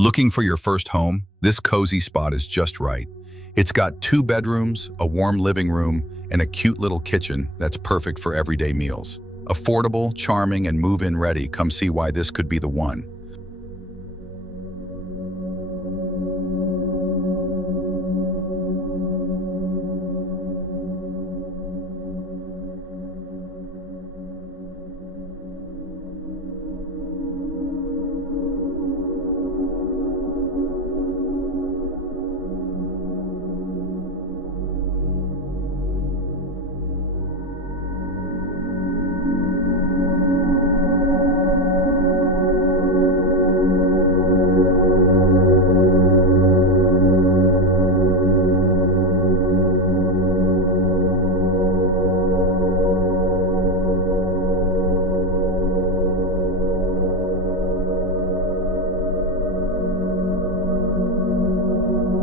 Looking for your first home? This cozy spot is just right. It's got 2 bedrooms, a warm living room, and a cute little kitchen that's perfect for everyday meals. Affordable, charming, and move-in ready. Come see why this could be the one.